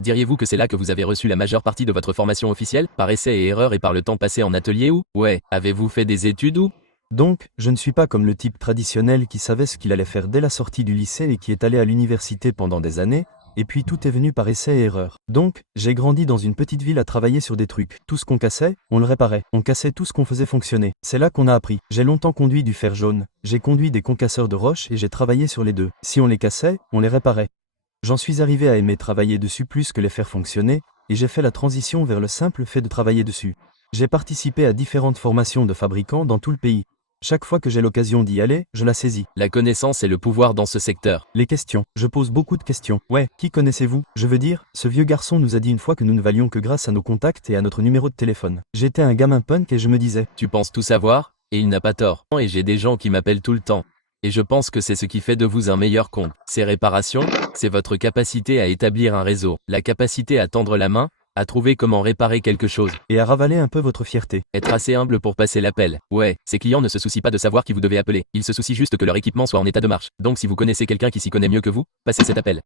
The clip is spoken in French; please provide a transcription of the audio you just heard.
Diriez-vous que c'est là que vous avez reçu la majeure partie de votre formation officielle, par essai et erreur et par le temps passé en atelier ou, ouais, avez-vous fait des études ou? Donc, je ne suis pas comme le type traditionnel qui savait ce qu'il allait faire dès la sortie du lycée et qui est allé à l'université pendant des années, et puis tout est venu par essai et erreur. Donc, j'ai grandi dans une petite ville à travailler sur des trucs. Tout ce qu'on cassait, on le réparait. On cassait tout ce qu'on faisait fonctionner. C'est là qu'on a appris. J'ai longtemps conduit du fer jaune, j'ai conduit des concasseurs de roches et j'ai travaillé sur les deux. Si on les cassait, on les réparait. J'en suis arrivé à aimer travailler dessus plus que les faire fonctionner, et j'ai fait la transition vers le simple fait de travailler dessus. J'ai participé à différentes formations de fabricants dans tout le pays. Chaque fois que j'ai l'occasion d'y aller, je la saisis. La connaissance est le pouvoir dans ce secteur. Les questions. Je pose beaucoup de questions. Ouais, qui connaissez-vous? Je veux dire, ce vieux garçon nous a dit une fois que nous ne valions que grâce à nos contacts et à notre numéro de téléphone. J'étais un gamin punk et je me disais, Tu penses tout savoir? Et il n'a pas tort. Et j'ai des gens qui m'appellent tout le temps. Et je pense que c'est ce qui fait de vous un meilleur compte. Ces réparations, c'est votre capacité à établir un réseau, la capacité à tendre la main, à trouver comment réparer quelque chose. et à ravaler un peu votre fierté. Être assez humble pour passer l'appel. Ouais, ces clients ne se soucient pas de savoir qui vous devez appeler. Ils se soucient juste que leur équipement soit en état de marche. Donc si vous connaissez quelqu'un qui s'y connaît mieux que vous, passez cet appel.